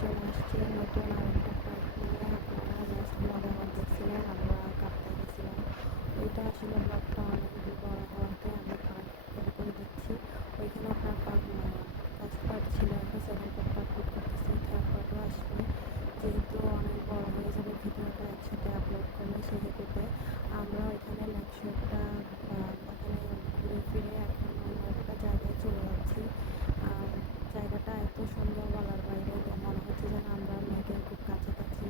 চলে আসছি নতুন আরেকটা পার্ক নিয়ে। আপনারা জাস্ট মজা করতেছিলেন, আমরা কাঁপতে গেছিলাম। ওইটা আসলে ব্লগটা অনেক বড় হওয়াতে আমি পার্ট করে দিচ্ছি। ওইখানে আপনার ফার্স্ট পার্ট ছিল, এখন সেকেন্ড পার্ট করতেছি, থার্ড পার্টও আসবে। যেহেতু অনেক বড় হয়ে যাবে ভিডিওটা একসাথে আপলোড করলে, সেহেতুতে আমরা ওইখানে লেকশোরটা ওখানে ঘুরে ফিরে এখন অন্য একটা জায়গায় চলে যাচ্ছি। জায়গাটা এত সুন্দর বলার বাইরে, মনে হচ্ছে যেন আমরা মেঘের খুব কাছাকাছি,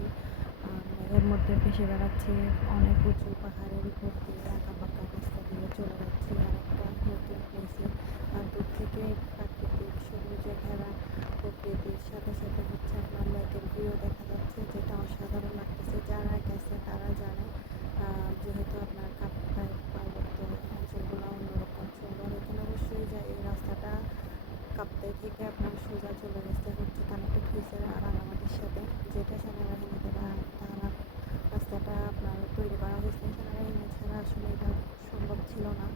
মেঘের মধ্যে ভেসে বেড়াচ্ছি। অনেক উঁচু পাহাড়ের উপর দিয়ে আঁকা বাঁকা রাস্তা দিয়ে চলে যাচ্ছি আর একটা নতুন প্লেসে। আর দূর থেকে প্রাকৃতিক সবুজে ঘেরা প্রকৃতির সাথে সাথে হচ্ছে আপনার লেকের ভিউ দেখা যাচ্ছে, যেটা অসাধারণ লাগতেছে। যারা গেছে তারা জানে। যেহেতু আপনার কাপ্তাই পার্বত্য অঞ্চলগুলো অন্যরকম সুন্দর। এখানে অবশ্যই যায় এই রাস্তাটা কাপ্তাই থেকে আপনার সোজা চলে গেছে, হচ্ছে কানেক্টেড হয়েছে রাঙামাটির সাথে, যেটা সেনাবাহিনীতে তারা রাস্তাটা আপনার তৈরি করা হয়েছে। সেনাবাহিনী ছাড়া আসলে এটা সম্ভব ছিল না।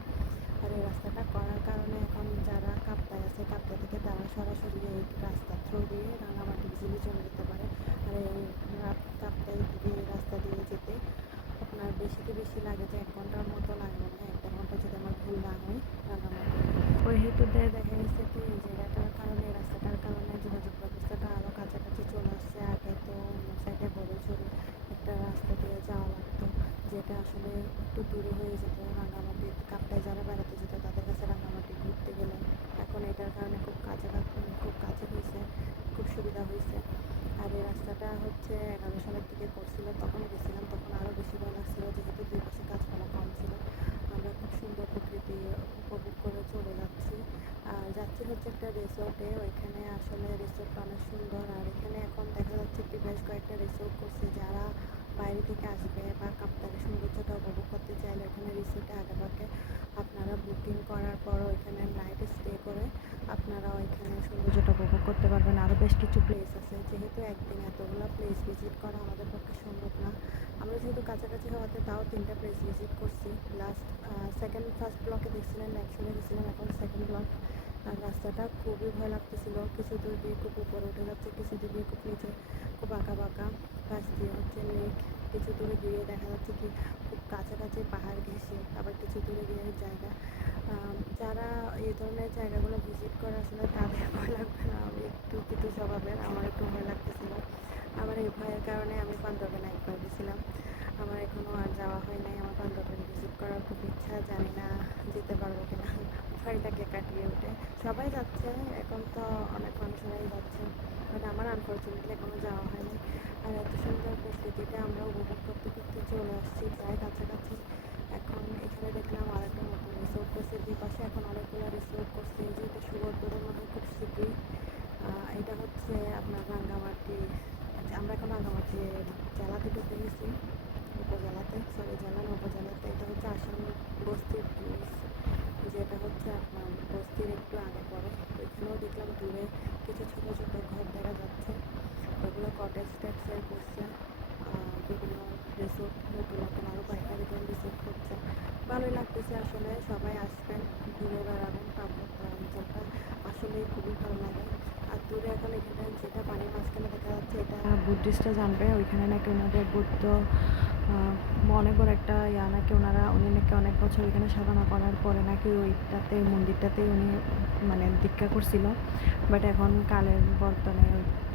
আর এই রাস্তাটা করার কারণে এখন যারা কাপ্তাই আছে, কাপ্তাই থেকে তারা সরাসরি এই রাস্তার থ্রু দিয়ে রাঙামাটি ইজিলি চলে যেতে পারে। আর এই কাপ্তাই থেকে এই রাস্তা দিয়ে যেতে আপনার বেশিতে বেশি লাগে যে 1 ঘন্টার মতো লাগে, মনে হয় 1.5 ঘন্টা যদি আমার ভুল না হয় রাঙামাটি। ওই হেতুতে দেখা গেছে কি এই জায়গাটার কারণে, রাস্তাটার কারণে যোগাযোগ ব্যবস্থাটা আরও কাছাকাছি চলে আসছে। আগে তো অন্য সাইডে বড়জোর একটা রাস্তা দিয়ে যাওয়া লাগতো, যেটা আসলে একটু দূরে হয়ে যেত। রাঙামাটি কাপ্তাই যারা বেড়াতে যেত তাদের কাছে রাঙামাটি ঘুরতে গেলে এখন এটার কারণে খুব কাছে হয়েছে, খুব সুবিধা হয়েছে। আর এই রাস্তাটা হচ্ছে 11 সালের দিকে করছিল, তখন গেছিলাম, তখন আরও বেশি ভালো লাগছিল, যেহেতু দুই পাশে গাছপালা কম ছিল। আমরা খুব সুন্দর প্রকৃতি উপভোগ করে চলে যাচ্ছি। আর যাচ্ছি হচ্ছে একটা রিসোর্টে। ওইখানে আসলে রিসোর্টটা অনেক সুন্দর। আর এখানে এখন দেখা যাচ্ছে কি বেশ কয়েকটা রিসোর্ট করছে। যারা বাইরে থেকে আসবে বা কাপ্তাইয়ের সৌন্দর্যটা উপভোগ করতে চাইলে ওখানে রিসোর্টে আগেভাগে আপনারা বুকিং করার পর ওইখানে নাইট স্টে করে আপনারা ওইখানে সৌন্দর্যটা উপভোগ করতে পারবেন। আরও বেশ কিছু প্লেস আছে, যেহেতু একদিন এতগুলো প্লেস ভিজিট করা আমাদের পক্ষে সম্ভব না। আমরা যেহেতু কাছাকাছি হওয়াতে তাও 3টা প্লেস ভিজিট করছি। ফার্স্ট ব্লকে দেখছিলেন লেকশোরে গেছিলাম, এখন সেকেন্ড ব্লক। আর রাস্তাটা খুবই ভয় লাগতেছিল, কিছু দূর দিয়ে খুব উপরে উঠে যাচ্ছে, কিছু দূর দিয়ে খুব নিচে, খুব আঁকা বাঁকা। পাশ দিয়ে হচ্ছে লেক, কিছু দূরে গিয়ে দেখা যাচ্ছে কি খুব কাছাকাছি পাহাড় ঘেঁষে, আবার কিছু দূরে গিয়ে জায়গা। যারা এই ধরনের জায়গাগুলো ভিজিট করে আসলে তাদের ভয় লাগবে না। আমি একটু কিন্তু স্বভাবের, আমার একটু ভয় লাগতেছিল। আমার এই ভয়ের কারণে আমি বান্দরবানে একবার গেছিলাম, আমার এখনও আর যাওয়া হয় নাই। আমার বান্দরবান ভিজিট করার খুব ইচ্ছা, জানি না যেতে পারবো কিনা। ভয়টাকে কাটিয়ে উঠে সবাই যাচ্ছে, এখন তো অনেক মানুষেরাই যাচ্ছে, বাট আমার আনফর্চুনেটলি এখনও যাওয়া হয়নি। আর এত সুন্দর প্রকৃতিটা আমরা উপভোগ করতে করতে চলে আসছি প্রায় কাছাকাছি। এখন এখানে দেখলাম আর একটা নতুন রিসোর্ট করছে, দুই পাশে এখন অনেকগুলো রিসোর্ট করছে। এই যে এটা সুবর্ণপুরের মধ্যে খুব শীঘ্রই। এটা হচ্ছে আপনার রাঙ্গামাটি। আমরা এখন রাঙ্গামাটি জেলাতে ঢুকে গেছি, জেলা না উপজেলাতে। এটা হচ্ছে আসাম বস্তির ব্রিজ, যেটা হচ্ছে আপনার বস্তির একটু আগে পড়ে। ওইখানেও দেখলাম দূরে কিছু ছোটো ছোটো ঘর দেখা যাচ্ছে, ওইগুলো কটেজ টাইপসের করছে। বিভিন্ন রিসোর্ট, নতুন নতুন আরও কয়েকটা রিসোর্ট করছে, ভালোই লাগতেছে। আসলে সবাই আসবেন, ঘুরে বেড়াবেন। পার্বত্য অঞ্চলটা আসলেই খুবই ভালো লাগে। আর দূরে এখন এখানে যেটা পানির মাঝখানে দেখা যাচ্ছে, এটা বুদ্ধিস্টরা জানবে। ওইখানে নাকি ওনাদের বুদ্ধ অনেক বড় একটা নাকি উনি নাকি অনেক বছর ওইখানে সাধনা করার পরে নাকি মন্দিরটাতেই উনি মানে দীক্ষা করছিল। বাট এখন কালের বর্তমানে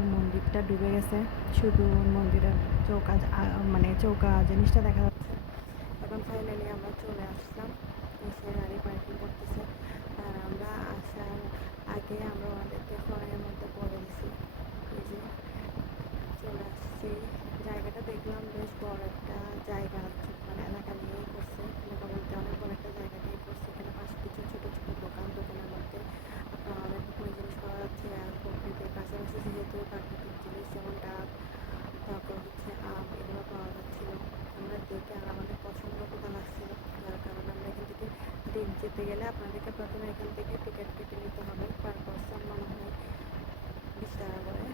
ওই মন্দিরটা ডুবে গেছে, শুধু মন্দিরের চৌকা জিনিসটা দেখা যাচ্ছে। এখন ফাইনালি আমরা চলে আসলাম, এসে গাড়ি পার্কিং করতেছে। আর আমরা আসার আগে আমরা ওনাদেরকে ফোনের মধ্যে বলে দিছি, এই যে চলে আসছি। জায়গাটা দেখলাম বেশ বড় একটা জায়গা, মানে এলাকা নিয়েই করছে। এলাকা বলতে অনেক বড় একটা জায়গা নিয়ে করছে। এখানে পাশে কিছু ছোটো ছোটো দোকানের মধ্যে আপনার অনেক রকমের জিনিস পাওয়া যাচ্ছে। আর প্রকৃতির পাশাপাশি যেহেতু প্রাকৃতিক জিনিস যেমন ডাব, তারপর হচ্ছে আম, এগুলো পাওয়া যাচ্ছিলো। আমরা দেখে আর আমাদের পছন্দ কোথা লাগছিল, যার কারণে আমরা এখান থেকে যেতে গেলে আপনাদেরকে প্রথমে এখান থেকে টিকিট কেটে নিতে হবে। পার পারসন মনে হয় 20 টাকা করে।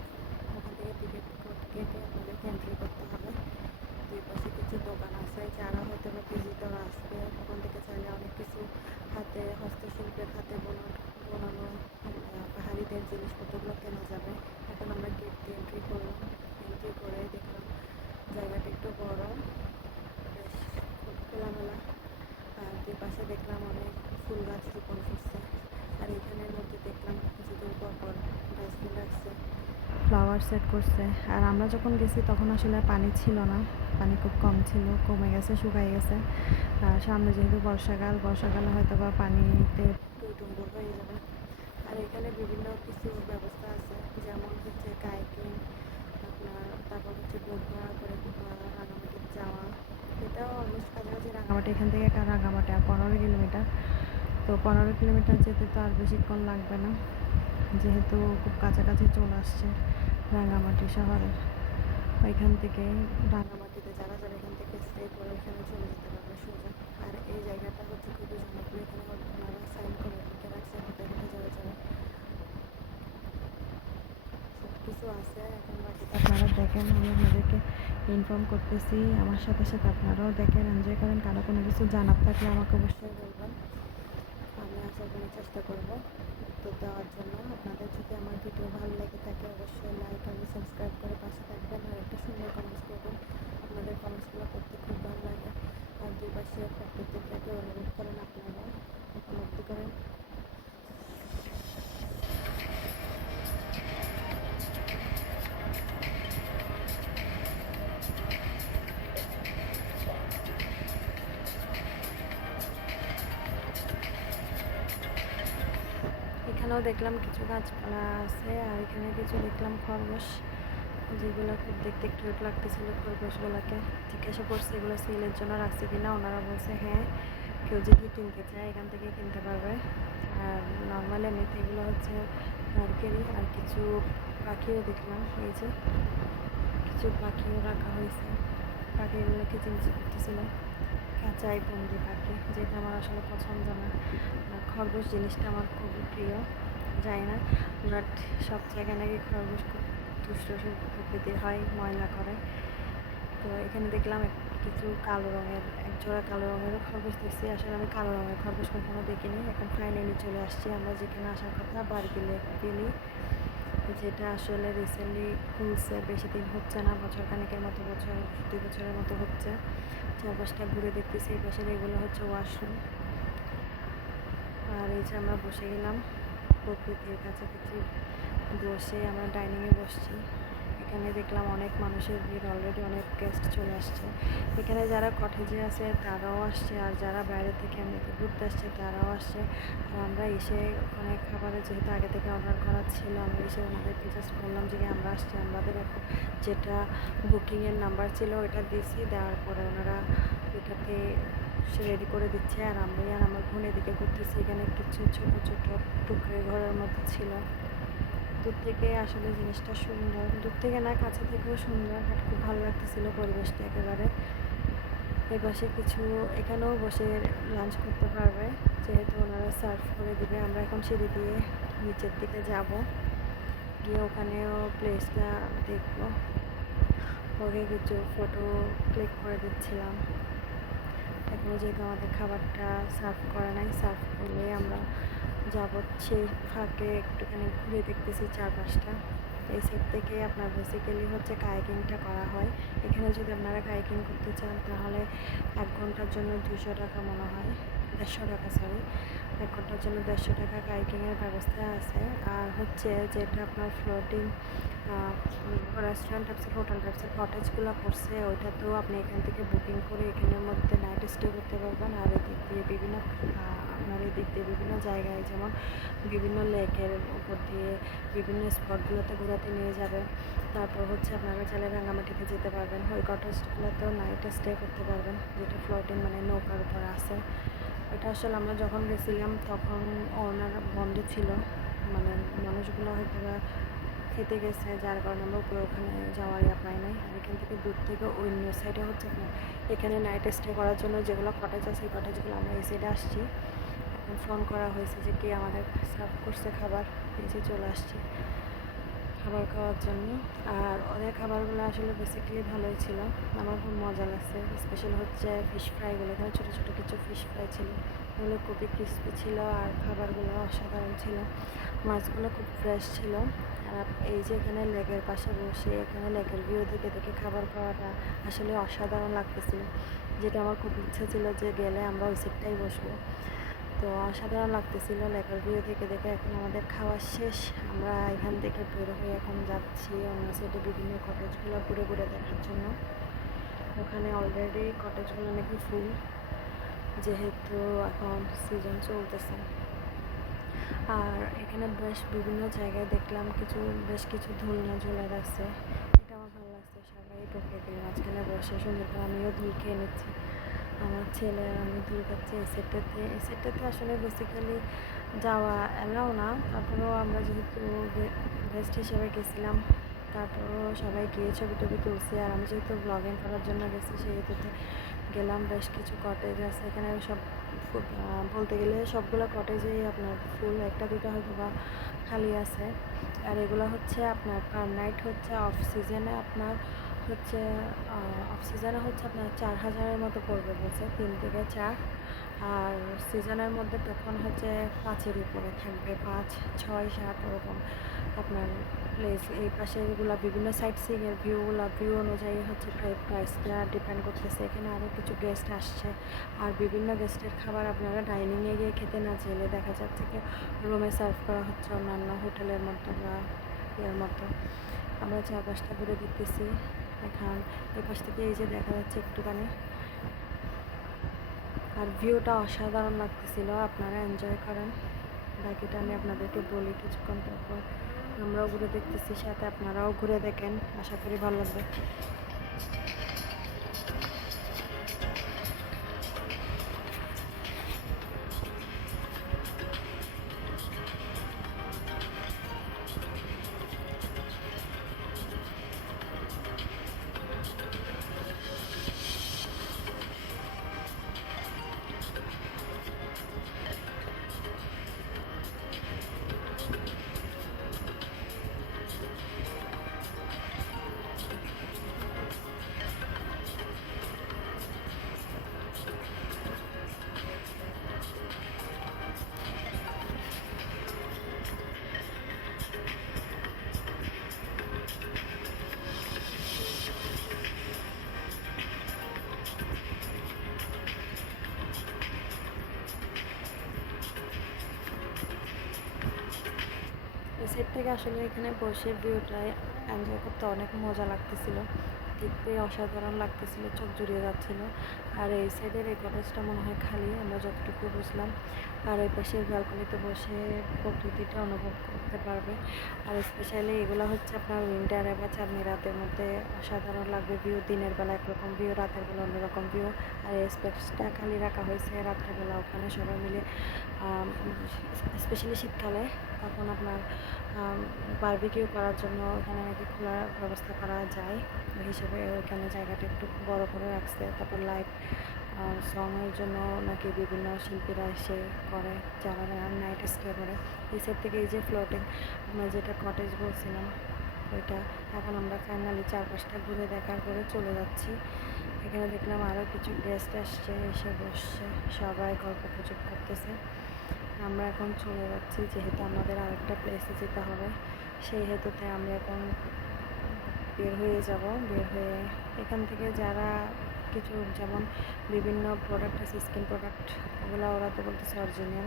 ওখান থেকে টিকিট কেটে আপনাদেরকে এন্ট্রি করতে হবে। দুই পাশে কিছু দোকান আছে, যারা হয়তো বা ভিজিটর আসবে ওখান থেকে চাইলে অনেক কিছু হস্তশিল্পের হাতে বোনানো পাহাড়িদের জিনিস জিনিসপত্রগুলো কেনা যাবে। এখন আমরা গেট দিয়ে এন্ট্রি করলাম, এন্ট্রি করে দেখলাম জায়গাটা একটু বড়, বেশ খুব খোলামেলা। আর দুই পাশে দেখলাম অনেক ফুল গাছ রোপণ করছে। আর এখানের মধ্যে দেখলাম কিছু দূর পর ডাস্টবিন রাখছে, ফ্লাওয়ার সেট করছে। আর আমরা যখন গেছি তখন আসলে পানি ছিল না, পানি খুব কম ছিল, কমে গেছে, শুকাই গেছে। আর সামনে যেহেতু বর্ষাকালে হয়তো বা পানিতে টইটুম্বুর হয়ে যাবে। আর এখানে বিভিন্ন কিছু ব্যবস্থা আছে, যেমন হচ্ছে কায়াকিং, আপনার তারপর হচ্ছে বোট ভাড়া করে রাঙামাটির যাওয়া। এটাও অলমোস্ট কাছাকাছি রাঙামাটি, এখান থেকে রাঙামাটি আর 15 কিলোমিটার। তো 15 কিলোমিটার যেতে তো আর বেশিক্ষণ লাগবে না, যেহেতু খুব কাছাকাছি চলে আসছে রাঙামাটি শহরে। ওইখান থেকে রাঙামাটিতে যারা যারা এখান থেকে স্টে করে ওইখানে চলে যেতে পারবে সোজা। আর এই জায়গাটা হচ্ছে খুবই জনপ্রিয়, এখানে ওনারা সাইন করে লিখে রাখছে হেঁটে হেঁটে যারা যারা সব কিছু আছে। এখন বাকিটা আপনারা দেখেন, আমি আপনাদেরকে ইনফর্ম করতেছি, আমার সাথে সাথে আপনারাও দেখেন, এনজয় করেন। কারো কোনো কিছু জানার থাকলে আমাকে অবশ্যই বলবেন, আমি আশা করি চেষ্টা করব উত্তর দেওয়ার জন্য। আপনাদের যদি আমার ভিডিও ভালো লেগে থাকে অবশ্যই লাইক এবং সাবস্ক্রাইব করে পাশে থাকবেন, আর একটা সুন্দর কমেন্টস করবেন। আপনাদের কমেন্টসগুলো করতে খুব ভালো লাগে। আর দুই পাশে প্রকৃতিটাকে অনুভব করেন, আপনারা উপলব্ধি করেন। এখানেও দেখলাম কিছু গাছপালা আছে, আর এখানে কিছু দেখলাম খরগোশ, যেগুলো খুব দেখতে কিউট লাগতেছিল। খরগোশগুলোকে জিজ্ঞাসা করছে এগুলো সেলের জন্য রাখছে কিনা, ওনারা বলছে হ্যাঁ, কেউ যদি কিনতে চায় এখান থেকে কিনতে পারবে। আর নর্মালি এমনিতে এগুলো হচ্ছে নারকেলি। আর কিছু পাখিও দেখলাম, এই যে কিছু পাখিও রাখা হয়েছে, পাখিগুলোকে চিনচিন করতেছিল। কাঁচাই বন্দি পাখি, যেটা আমার আসলে পছন্দ না। আর খরগোশ জিনিসটা আমার খুবই প্রিয়, যাই না, বাট সব জায়গায় নাকি খরগোশ খুব দুষ্ট প্রকৃতির হয়, ময়লা করে। তো এখানে দেখলাম কিছু কালো রঙের, এক জোড়া কালো রঙেরও খরগোশ দেখছি। আসলে আমি কালো রঙের খরগোশ কখনো দেখিনি। এখন ফাইনালি চলে আসছি আমরা যেখানে আসার কথা, বারবিলে ভ্যালি, যেটা আসলে রিসেন্টলি খুলছে, বেশি দিন হচ্ছে না, বছর খানেকের মতো, 2 বছরের মতো হচ্ছে। চারপাশটা ঘুরে দেখতেছি, এই পাশের এগুলো হচ্ছে ওয়াশরুম। আর এই যে আমরা বসে গেলাম প্রকৃতির কাছাকাছি, বসে আমরা ডাইনিংয়ে বসছি। এখানে দেখলাম অনেক মানুষের ভিড়, অলরেডি অনেক গেস্ট চলে আসছে। এখানে যারা কটেজে আছে তারাও আসছে, আর যারা বাইরে থেকে এমনিতে ঘুরতে আসছে তারাও আসছে। আর আমরা এসে ওখানে খাবারের যেহেতু আগে থেকে অর্ডার করা ছিল, আমরা এসে ওনাদেরকে জাস্ট বললাম যে আমরা আসছি, আমাদের যেটা বুকিংয়ের নাম্বার ছিল ওইটা দিয়েছি, দেওয়ার পরে ওনারা ওইটাতে সে রেডি করে দিচ্ছে। আর আমি আর আমার বোন এদিকে ঘুরতেছি। এখানে কিছু ছোটো ছোটো টুকরে ঘরের মতো ছিল। দূর থেকে আসলে জিনিসটা সুন্দর, দূর থেকে না কাছে থেকেও সুন্দর, বাট খুব ভালো লাগতেছিল পরিবেশটা একেবারে। এই পাশে কিছু, এখানেও বসে লাঞ্চ করতে পারবে, যেহেতু ওনারা সার্ভ করে দিবে। আমরা এখন সিঁড়ি দিয়ে নিচের দিকে যাব, গিয়ে ওখানেও প্লেসটা দেখবো। ওকে কিছু ফটো ক্লিক করে দিচ্ছিলাম। এখনও যেহেতু আমাদের খাবারটা সার্ভ করে নাই, সার্ভ করলে আমরা যাব। সেই ফাঁকে একটুখানি ঘুরে দেখতেছি চারপাশটা। এই সাইড থেকে আপনার বেসিক্যালি হচ্ছে কায়াকিংটা করা হয়। এখানে যদি আপনারা কায়াকিং করতে চান তাহলে 1 ঘন্টার জন্য 200 টাকা মনে হয়, 150 টাকা, সরি, 1 ঘন্টার জন্য 150 টাকা কায়াকিংয়ের ব্যবস্থা আছে। আর হচ্ছে যেটা আপনার ফ্লোটিং রেস্টুরেন্ট টাইপসের, হোটেল টাইপসের কটেজগুলো করছে, ওইটাতেও আপনি এখান থেকে বুকিং করে এখানের মধ্যে নাইট স্টে করতে পারবেন। আর এদিক দিয়ে বিভিন্ন আপনার এদিক দিয়ে বিভিন্ন জায়গায়, যেমন বিভিন্ন লেকের উপর দিয়ে বিভিন্ন স্পটগুলোতে ঘোরাতে নিয়ে যাবে। তারপর হচ্ছে আপনারা চাইলে রাঙামাটিতে যেতে পারবেন, ওই কটেজগুলোতেও নাইট স্টে করতে পারবেন, যেটা ফ্লোটিং মানে নৌকার উপর আছে। এটা আসলে আমরা যখন গেছিলাম তখন ওনার বন্ধ ছিল, মানে মানুষগুলো হয়তো খেতে গেছে, যার কারণে আমরা উপরে ওখানে যাওয়ার পাই নাই। আর এখান থেকে দূর থেকে অন্য সাইডে হচ্ছে আপনার এখানে নাইট স্টে করার জন্য যেগুলো কটেজ আছে, সেই কটেজগুলো আমরা এই সাইডে আসছি। এখন ফোন করা হয়েছে যে কি আমাদের সার্ভ করছে খাবার, এসে চলে আসছি খাবার খাওয়ার জন্য। আর ওদের খাবারগুলো আসলে বেসিক্যালি ভালোই ছিল, আমার খুব মজা লাগছে। স্পেশাল হচ্ছে ফিশ ফ্রাইগুলো, এখানে ছোটো ছোটো কিছু ফিশ ফ্রাই ছিল, হলো খুবই ক্রিস্পি ছিল আর খাবারগুলো অসাধারণ ছিল। মাছগুলো খুব ফ্রেশ ছিল। আর এই যে এখানে লেকের পাশে বসে এখানে লেকের ভিউ দেখে দেখে খাবার খাওয়াটা আসলে অসাধারণ লাগতেছিল, যেটা আমার খুব ইচ্ছা ছিল যে গেলে আমরা ওই সিটটাই বসবো। তো অসাধারণ লাগতেছিল লেকের ভিউ দেখে দেখে। এখন আমাদের খাওয়া শেষ, আমরা এখান থেকে বের হয়ে এখন যাচ্ছি অন্য সাইডে বিভিন্ন কটেজগুলো ঘুরে ঘুরে দেখার জন্য। ওখানে অলরেডি কটেজগুলো নাকি ফুল, যেহেতু এখন সিজন চলতেছে। আর এখানে বেশ বিভিন্ন জায়গায় দেখলাম বেশ কিছু দোলনা ঝুলে রাখছে, এটা আমার ভালো লাগছে। সবাই প্রকৃতির মাঝখানে বসে সুন্দর করে, আমিও ধুল খেয়ে নিচ্ছি, আমার ছেলে আর আমি ধুল খাচ্ছি। এই সেটটাতে আসলে বেসিক্যালি যাওয়া এলাও না, তারপরেও আমরা যেহেতু গেস্ট হিসেবে গেছিলাম, তারপরও সবাই গিয়ে ছবি টবি তুলছি। আর আমি যেহেতু ব্লগিং করার জন্য গেছি সেই হেতুতে গেলাম। বেশ কিছু কটেজ আছে এখানে, সব বলতে গেলে সবগুলো কটেজেই আপনার ফুল, একটা দুইটা হয়তো বা খালি আছে। আর এগুলো হচ্ছে আপনার পার নাইট হচ্ছে অফ সিজনে আপনার হচ্ছে আপনার 4000-এর মতো পড়বে বলছে, 3 থেকে 4। আর সিজনের মধ্যে তখন হচ্ছে 5-এর উপরে থাকবে, 5, 6, 7 ওরকম আপনার প্লেস। এই পাশে এগুলো বিভিন্ন সাইট সিইংয়ের ভিউ অনুযায়ী হচ্ছে প্রাইসটা ডিপেন্ড করতেছে। এখানে আরও কিছু গেস্ট আসছে, আর বিভিন্ন গেস্টের খাবার আপনারা ডাইনিংয়ে গিয়ে খেতে না চাইলে দেখা যাচ্ছে কি রুমে সার্ভ করা হচ্ছে অন্যান্য হোটেলের মতো বা ইয়ের মতো। আমরা চারপাশটা ঘুরে দেখতেছি এখন, এই পাশ থেকে এই যে দেখা যাচ্ছে একটুখানি, আর ভিউটা অসাধারণ লাগতেছিল। আপনারা এনজয় করেন, বাকিটা আমি আপনাদেরকে বলি কিছুক্ষণ তারপর। আমরাও ঘুরে দেখতেছি, সাথে আপনারাও ঘুরে দেখেন, আশা করি ভালো লাগবে। এই সাইড থেকে আসলে এখানে বসে ভিউটা এনজয় করতে অনেক মজা লাগতেছিল, দেখতে অসাধারণ লাগতেছিল, চোখ জুড়িয়ে যাচ্ছিল। আর এই সাইডের এই কটেজটা মনে হয় খালি, আমরা যতটুকু বুঝলাম। আর এই পাশের ব্যালকনিতে বসে প্রকৃতিটা অনুভব করতে পারবে। আর স্পেশালি এগুলো হচ্ছে আপনার উইন্টারে বা চাঁদনি রাতের মধ্যে অসাধারণ লাগবে ভিউ। দিনের বেলা একরকম ভিউ, রাতের বেলা অন্যরকম ভিউ। আর এই স্পেসটা খালি রাখা হয়েছে রাত্রেবেলা, ওখানে সবাই মিলে স্পেশালি শীতকালে তখন আপনার বারবিকিউ করার জন্য এখানে নাকি খোলার ব্যবস্থা করা যায়। ওই হিসেবে ওইখানে জায়গাটা একটু বড় করে রাখছে। তারপর লাইভ সংয়ের জন্য নাকি বিভিন্ন শিল্পীরা এসে করে, যারা নাইট স্টে করে। এই সাইড থেকে এই যে ফ্লোটিং আমরা যেটা কটেজ বলছিলাম ওইটা, এখন আমরা ফাইনালি চারপাশটা ঘুরে দেখার পরে চলে যাচ্ছি। এখানে দেখলাম আরও কিছু গেস্ট আসছে, এসে বসছে, সবাই গল্প গুজব করতেছে। আমরা এখন চলে যাচ্ছি, যেহেতু আমাদের আরেকটা প্লেসে যেতে হবে, সেই হেতুতে আমরা এখন বের হয়ে যাব। বের হয়ে এখান থেকে যারা কিছু, যেমন বিভিন্ন প্রোডাক্ট আছে, স্কিন প্রোডাক্ট, ওগুলো ওরা তো বলতেছে অরিজিনাল,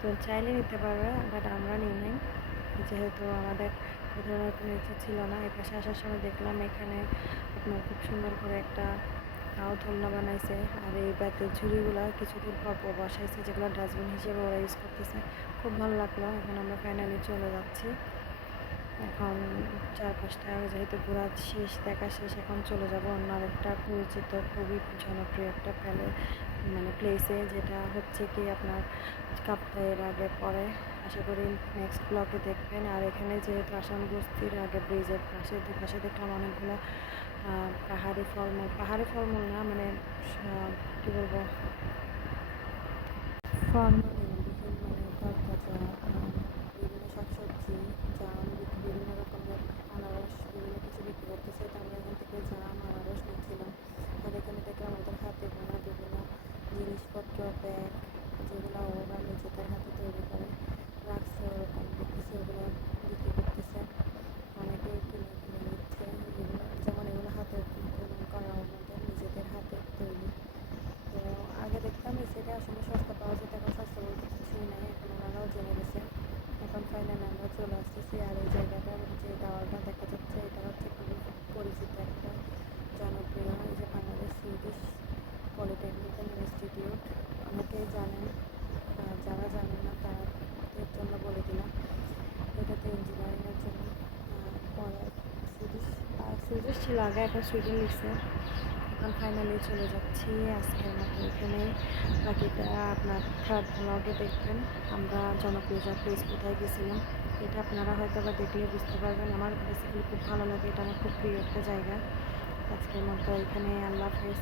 তো চাইলে নিতে পারবে, বাট আমরা নিই নাই, যেহেতু আমাদের এ ধরনের কোনো ইচ্ছা ছিল না। এই পাশে আসার সময় দেখলাম এখানে আপনার খুব সুন্দর করে একটা দোলনা বানাইছে। আর এই বেতের ঝুড়িগুলো কিছুদিন পর পর বসাইছে, যেগুলো ডাস্টবিন হিসেবে ওরা ইউজ করতেছে, খুব ভালো লাগলো। এখন আমরা ফাইনালি চলে যাচ্ছি। এখন চারপাশটা যেহেতু ঘোরা শেষ, দেখা শেষ, এখন চলে যাব অন্য আরেকটা পরিচিত খুবই জনপ্রিয় একটা প্লেসে, যেটা হচ্ছে কি আপনার কাপ্তাইয়ের আগে পরে। আশা করি নেক্সট ব্লগে দেখবেন। আর এখানে যেহেতু আসাম বস্তির আগে ব্রিজের পাশে দুপাশে দেখলাম অনেকগুলো পাহাড়ি ফলমূল না, মানে কী বলবো, ফলমূলবিহীন, মানে তরতাজা বিভিন্ন শাকসবজি, জাম, বিভিন্ন রকমের আনারস, বিভিন্ন কিছু বিক্রি করতেছে। তো আমরা এখান থেকে জাম, আনারস নিচ্ছিলাম। আর এখানে দেখলাম ওদের হাতে বোনা বিভিন্ন জিনিসপত্র, ব্যাগ, করতেছি। আর এই জায়গাটার যে টাওয়ারটা দেখা যাচ্ছে এটা হচ্ছে খুবই পরিচিত একটা জনপ্রিয় এই যে বাংলাদেশ সুইডিশ পলিটেকনিক্যাল ইনস্টিটিউট। অনেকেই জানেন, যারা জানেন না তাদের জন্য বলে দিলাম। এটাতে ইঞ্জিনিয়ারিংয়ের জন্য পড়ার সুইডিশ ছিল আগে, এখন সুইডেন লিখছে। এখন ফাইনালি চলে যাচ্ছি আজকের মতো এখানেই। বাকিটা আপনার থার্ড ব্লগে দেখবেন আমরা জনপ্রিয় প্লেস কোথায় গেছিলাম। এটা আপনারা হয়তো বা দেখলে বুঝতে পারবেন। আমার বেসিক্যালি খুব ভালো লাগে, এটা আমার খুব প্রিয় একটা জায়গা। আজকের মতো এখানে, আল্লাহ হাফেজ।